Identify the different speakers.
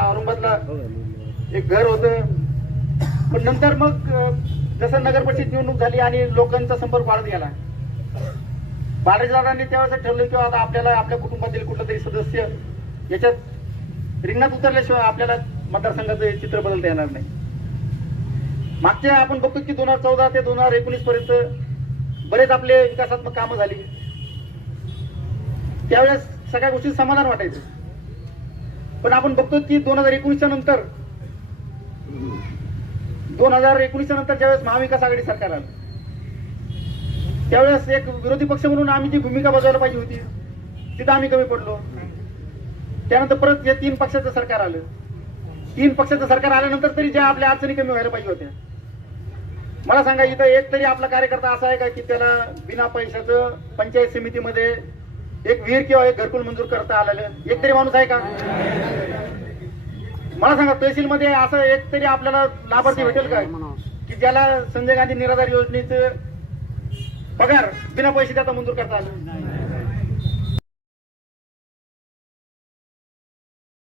Speaker 1: औरंगाबादला एक घर होतं. पण नंतर मग जसं नगर परिषद निवडणूक झाली आणि लोकांचा संपर्क वाढत गेला. बाळाजीदादांनी त्यावेळेस ठरलं की आता आपल्याला आपल्या कुटुंबातील कुठला तरी सदस्य याच्यात रिंगणात उतरल्याशिवाय आपल्याला मतदारसंघाचं चित्र बदलता येणार नाही. मागच्या आपण बघतो की दोन हजार चौदा ते दोन हजार एकोणीस पर्यंत बरेच आपले विकासात्मक कामं झाली. त्यावेळेस सगळ्या गोष्टी समाधान वाटायचं. पण आपण बघतो की दोन हजार एकोणीसच्या नंतर. दोन हजार एकोणीसच्या नंतर ज्यावेळेस महाविकास आघाडी सरकार आलं त्यावेळेस एक विरोधी पक्ष म्हणून आम्ही जी भूमिका बजावली पाहिजे होती तिथं आम्ही कमी पडलो. त्यानंतर परत जे तीन पक्षाचं सरकार आलं तीन पक्षाचं सरकार आल्यानंतर तरी ज्या आपल्या अडचणी कमी व्हायला पाहिजे होत्या. मला सांगा इथं एक तरी आपला कार्यकर्ता असा आहे का की त्याला बिना पैशाचं पंचायत समितीमध्ये एक विहीर किंवा एक घरकुल मंजूर करता आलेलं. एक तरी माणूस आहे का? मला सांगा तहसीलमध्ये असं एक तरी आपल्याला लाभार्थी भेटेल का? की ज्याला संजय गांधी निराधार योजनेचं पगार बिना पैसे त्याचा मंजूर करता आलं?